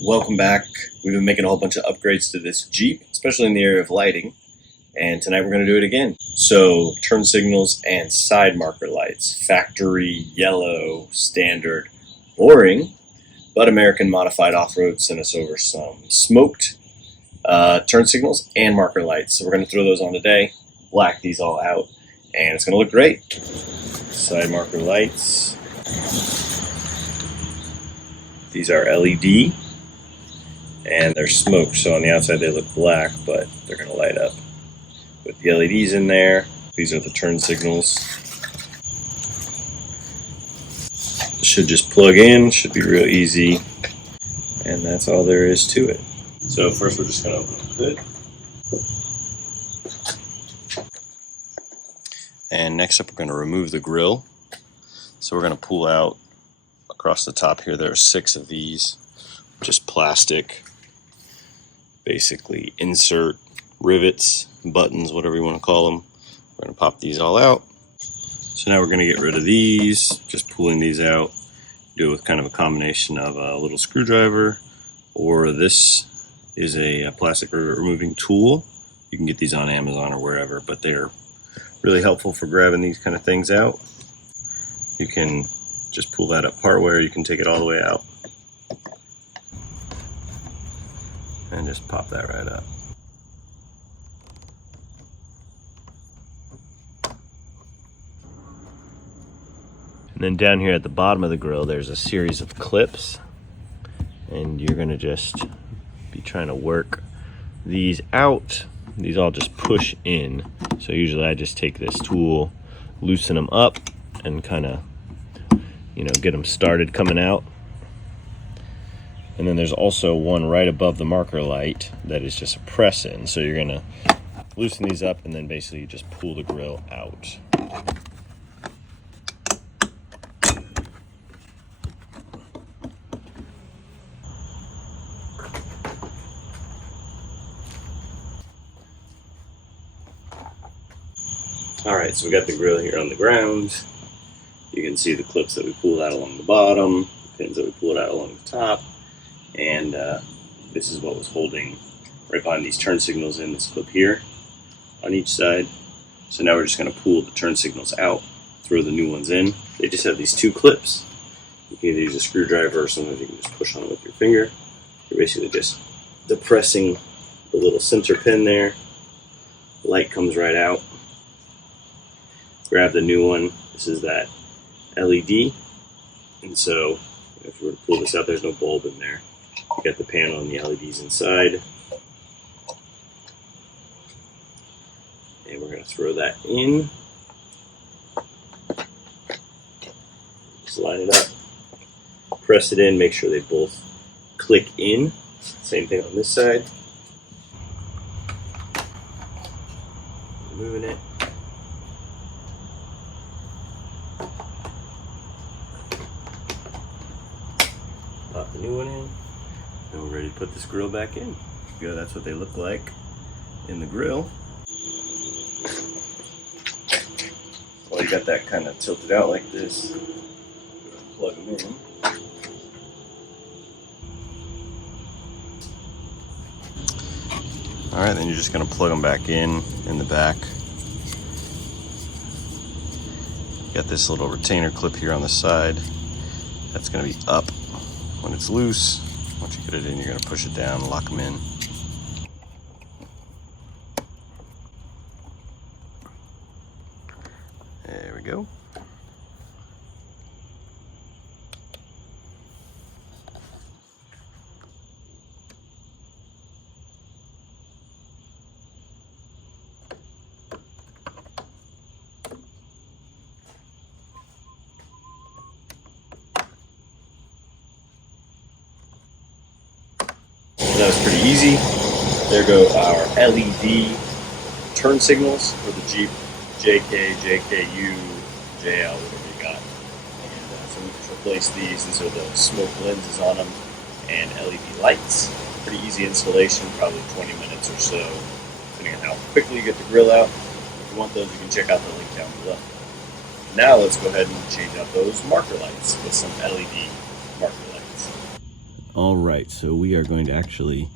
Welcome back. We've been making a whole bunch of upgrades to this Jeep, especially in the area of lighting, and tonight we're going to do it again. So, turn signals and side marker lights, factory yellow, standard, boring, but American modified off-road sent us over some smoked turn signals and marker lights. So we're going to throw those on today, black these all out, and it's going to look great. Side marker lights. These are LED. And they're smoked, so on the outside they look black, but they're going to light up with the LEDs in there. These are the turn signals. Should just plug in, should be real easy, and that's all there is to it. So first we're just going to open the hood. And next up we're going to remove the grill. So we're going to pull out across the top here. There are 6 of these, just plastic. Basically insert rivets, buttons, whatever you want to call them. We're going to pop these all out. So now we're going to get rid of these, just pulling these out. Do it with kind of a combination of a little screwdriver, or this is a plastic rivet removing tool. You can get these on Amazon or wherever, but they're really helpful for grabbing these kind of things out. You can just pull that apart where you can take it all the way out. And just pop that right up. And then down here at the bottom of the grill, there's a series of clips, and you're gonna just be trying to work these out. These all just push in. So usually I just take this tool, loosen them up, and kind of, get them started coming out. And then there's also one right above the marker light that is just a press in. So you're gonna loosen these up and then basically just pull the grill out. All right, so we got the grill here on the ground. You can see the clips that we pulled out along the bottom, pins that we pulled out along the top. And this is what was holding right behind these turn signals in this clip here on each side. So now we're just going to pull the turn signals out, throw the new ones in. They just have these 2 clips. You can either use a screwdriver or sometimes you can just push on it with your finger. You're basically just depressing the little center pin there. The light comes right out. Grab the new one. This is that LED. And so if we were to pull this out, there's no bulb in there. You got the panel and the LEDs inside. And we're going to throw that in. Just line it up. Press it in, make sure they both click in. Same thing on this side. Moving it. Pop the new one in. And we're ready to put this grill back in. Go, that's what they look like in the grill. Well, you got that kind of tilted out like this. Plug them in. All right, then you're just going to plug them back in the back. Got this little retainer clip here on the side. That's going to be up when it's loose. Once you get it in, you're going to push it down, lock them in. There we go. That was pretty easy. There go our LED turn signals for the Jeep JK, JKU, JL, whatever you got. And so we just replace these. These are the smoke lenses on them and LED lights. Pretty easy installation, probably 20 minutes or so, depending on how quickly you get the grill out. If you want those, you can check out the link down below. Now let's go ahead and change out those marker lights with some LED marker lights. All right, so we are going to actually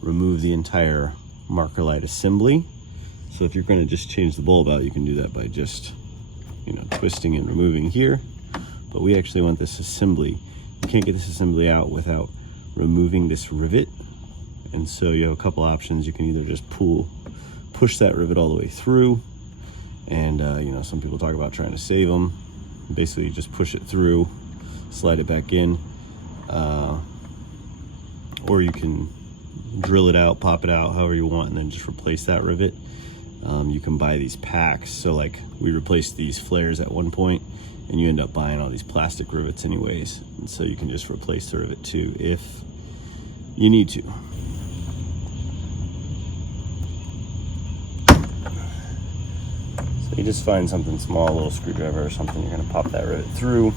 remove the entire marker light assembly. So if you're going to just change the bulb out, you can do that by just, twisting and removing here. But we actually want this assembly. You can't get this assembly out without removing this rivet. And so you have a couple options. You can either just push that rivet all the way through. And, some people talk about trying to save them. Basically, you just push it through, slide it back in. Or you can drill it out, pop it out, however you want, and then just replace that rivet. You can buy these packs. So like we replaced these flares at one point, and you end up buying all these plastic rivets anyways. And so you can just replace the rivet too if you need to. So you just find something small, a little screwdriver or something, you're gonna pop that rivet through.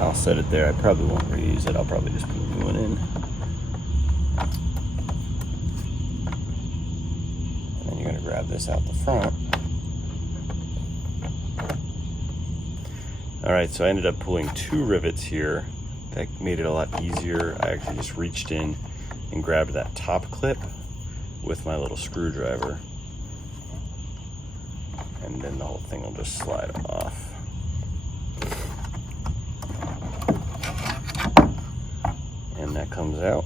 I'll set it there. I probably won't reuse it. I'll probably just put a new one in. And then you're gonna grab this out the front. All right, so I ended up pulling 2 rivets here. That made it a lot easier. I actually just reached in and grabbed that top clip with my little screwdriver. And then the whole thing will just slide off. And that comes out.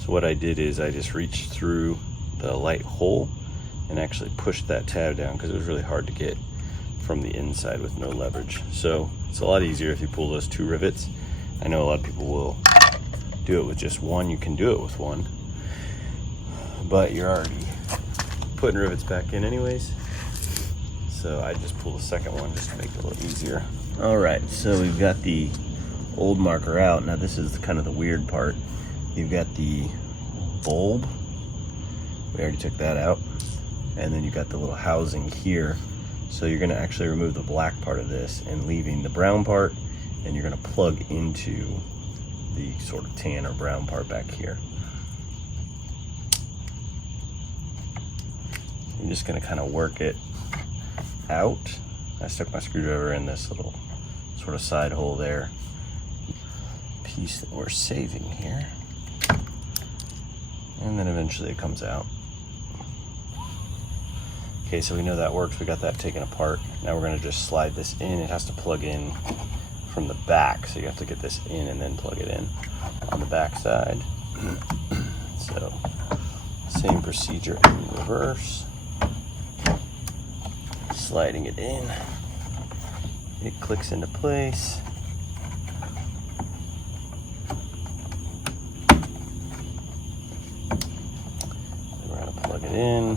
So what I did is I just reached through the light hole and actually pushed that tab down because it was really hard to get from the inside with no leverage. So it's a lot easier if you pull those 2 rivets. I know a lot of people will do it with just one. You can do it with one, but you're already putting rivets back in anyways. So I just pull the second one just to make it a little easier. All right, so we've got the old marker out. Now this is kind of the weird part. You've got the bulb. We already took that out. And then you've got the little housing here. So you're gonna actually remove the black part of this and leaving the brown part, and you're gonna plug into the sort of tan or brown part back here. I'm just gonna kind of work it out. I stuck my screwdriver in this little sort of side hole there. Piece that we're saving here. And then eventually it comes out. Okay, so we know that works. We got that taken apart. Now we're gonna just slide this in. It has to plug in from the back, so you have to get this in and then plug it in on the back side. So, same procedure in reverse. Sliding it in. It clicks into place. Then we're gonna plug it in.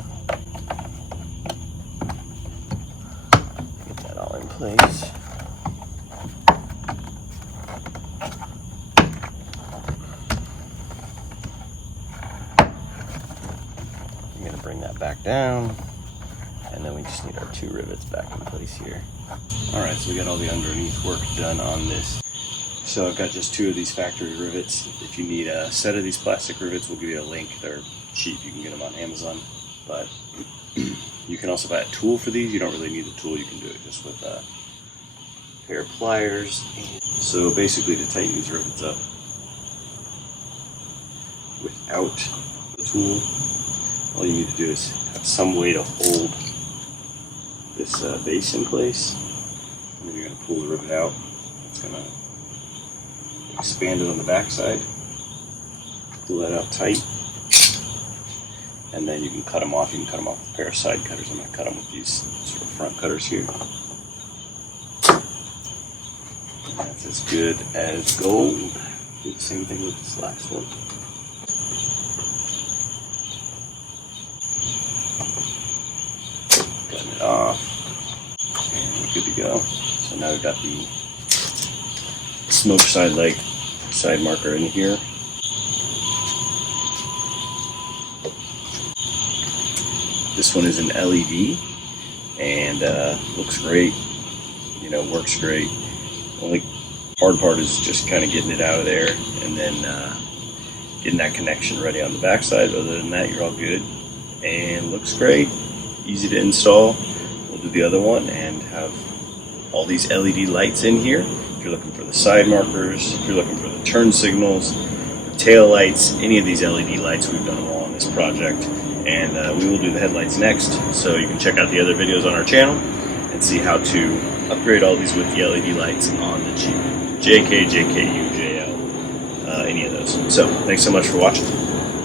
Get that all in place. I'm gonna bring that back down. And then we just need our 2 rivets back in place here. All right, so we got all the underneath work done on this. So I've got just 2 of these factory rivets. If you need a set of these plastic rivets, we'll give you a link. They're cheap, you can get them on Amazon. But you can also buy a tool for these. You don't really need the tool, you can do it just with a pair of pliers. So basically to tighten these rivets up without the tool, all you need to do is have some way to hold this base in place, and then you're going to pull the rivet out. It's going to expand it on the back side, pull that out tight, and then you can cut them off. You can cut them off with a pair of side cutters. I'm going to cut them with these sort of front cutters here. That's as good as gold. Do the same thing with this last one. Cutting it off. And we're good to go. So now we've got the smoke side light side marker in here. This one is an LED and looks great, works great. The only hard part is just kind of getting it out of there and then getting that connection ready on the back side. Other than that, you're all good and looks great, easy to install. We'll do the other one and have all these LED lights in here. If you're looking for the side markers, if you're looking for the turn signals, tail lights, any of these LED lights. We've done them all on this project, and we will do the headlights next. So you can check out the other videos on our channel and see how to upgrade all these with the LED lights on the Jeep. JK, JKU, JL, any of those. So thanks so much for watching.